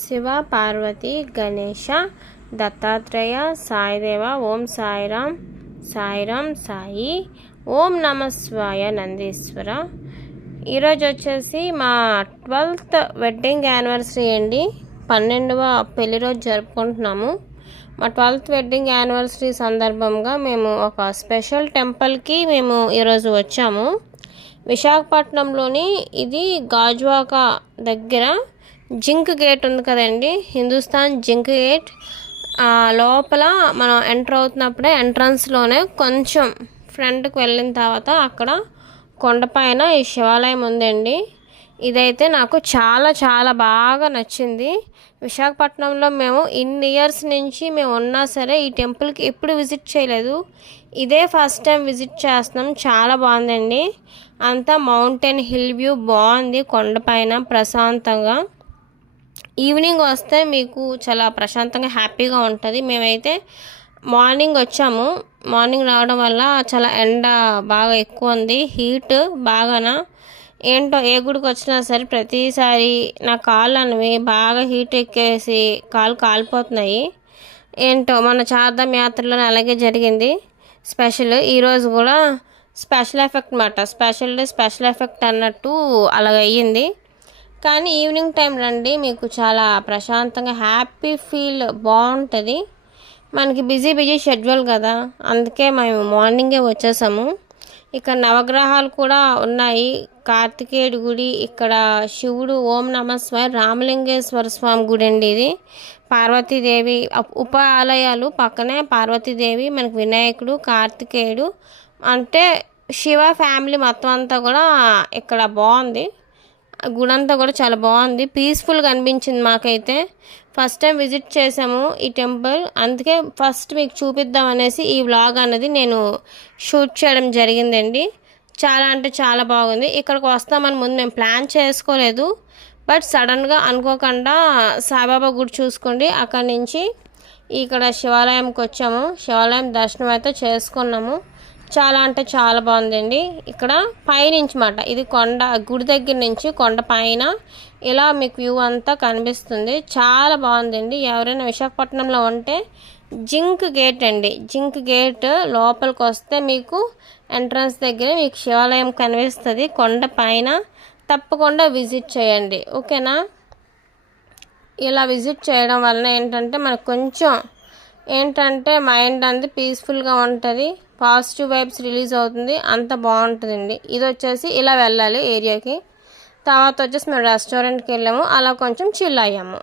శివ పార్వతి గణేష దత్తాత్రేయ సాయిదేవ ఓం సాయిరామ్ సాయిరామ్ సాయి ఓం నమ శివాయ నందీశ్వర. ఈరోజు వచ్చేసి మా 12th వెడ్డింగ్ యానివర్సరీ అండి. 12వ పెళ్లి రోజు జరుపుకుంటున్నాము. మా 12th వెడ్డింగ్ యానివర్సరీ సందర్భంగా మేము ఒక స్పెషల్ టెంపుల్కి మేము ఈరోజు వచ్చాము. విశాఖపట్నంలోని ఇది గాజువాక దగ్గర జింక్ గేట్ ఉంది కదండి, హిందుస్థాన్ జింక్ గేట్ లోపల మనం ఎంటర్ అవుతున్నప్పుడే ఎంట్రన్స్లోనే కొంచెం ఫ్రంట్కి వెళ్ళిన తర్వాత అక్కడ కొండపైన ఈ శివాలయం ఉందండి. ఇదైతే నాకు చాలా చాలా బాగా నచ్చింది. విశాఖపట్నంలో మేము ఇన్ని ఇయర్స్ నుంచి మేము ఉన్నా సరే ఈ టెంపుల్కి ఎప్పుడు విజిట్ చేయలేదు. ఇదే ఫస్ట్ టైం విజిట్ చేస్తున్నాం. చాలా బాగుందండి. అంతా మౌంటైన్ హిల్ వ్యూ బాగుంది. కొండపైన ప్రశాంతంగా ఈవినింగ్ వస్తే మీకు చాలా ప్రశాంతంగా హ్యాపీగా ఉంటుంది. మేమైతే మార్నింగ్ వచ్చాము. మార్నింగ్ రావడం వల్ల చాలా ఎండ బాగా ఎక్కువ ఉంది, హీట్ బాగానా ఏంటో. ఏ గుడికి వచ్చినా సరే ప్రతిసారి నా కాళ్ళు అనేవి బాగా హీట్ ఎక్కేసి కాళ్ళు కాలిపోతున్నాయి. ఏంటో మన చార్ధామ్ యాత్రలో అలాగే జరిగింది. ఈరోజు కూడా స్పెషల్ ఎఫెక్ట్ అన్నమాట. స్పెషల్ ఎఫెక్ట్ అన్నట్టు అలాగ అయ్యింది. కానీ ఈవినింగ్ టైం రండి, మీకు చాలా ప్రశాంతంగా హ్యాపీ ఫీల్ బాగుంటుంది. మనకి బిజీ షెడ్యూల్ కదా, అందుకే మేము మార్నింగే వచ్చేసాము. ఇక్కడ నవగ్రహాలు కూడా ఉన్నాయి. కార్తికేయుడి గుడి, ఇక్కడ శివుడు ఓం నమ శివాయ, రామలింగేశ్వర స్వామి గుడి అండి ఇది. పార్వతీదేవి ఉప ఆలయాలు పక్కనే పార్వతీదేవి, మనకి వినాయకుడు, కార్తికేయుడు, అంటే శివ ఫ్యామిలీ మొత్తం అంతా కూడా ఇక్కడ బాగుంది. గుడి అంతా కూడా చాలా బాగుంది, పీస్ఫుల్గా అనిపించింది మాకైతే. ఫస్ట్ టైం విజిట్ చేసాము ఈ టెంపుల్, అందుకే ఫస్ట్ మీకు చూపిద్దాం అనేసి ఈ వ్లాగ్ అన్నది నేను షూట్ చేయడం జరిగిందండి. చాలా అంటే చాలా బాగుంది. ఇక్కడికి వస్తామని ముందు మేము ప్లాన్ చేసుకోలేదు, బట్ సడన్గా అనుకోకుండా సాయిబాబా గుడి చూసుకోండి, అక్కడి నుంచి ఇక్కడ శివాలయంకి వచ్చాము. శివాలయం దర్శనం అయితే చేసుకున్నాము. చాలా అంటే చాలా బాగుందండి. ఇక్కడ పైనుంచి మాట, ఇది కొండ, గుడి దగ్గర నుంచి కొండ పైన ఇలా మీకు వ్యూ అంతా కనిపిస్తుంది. చాలా బాగుందండి. ఎవరైనా విశాఖపట్నంలో ఉంటే జింక్ గేట్ అండి, జింక్ గేట్ లోపలికి వస్తే మీకు ఎంట్రన్స్ దగ్గర మీకు శివాలయం కనిపిస్తుంది కొండ పైన. తప్పకుండా విజిట్ చేయండి, ఓకేనా. ఇలా విజిట్ చేయడం వలన ఏంటంటే మనకు కొంచెం మైండ్ అంతా పీస్ఫుల్గా ఉంటుంది, పాజిటివ్ వైబ్స్ రిలీజ్ అవుతుంది, అంత బాగుంటుందండి. ఇది వచ్చేసి ఇలా వెళ్ళాలి ఏరియాకి. తర్వాత వచ్చేసి మేము రెస్టారెంట్కి వెళ్ళాము, అలా కొంచెం చిల్ అయ్యాము.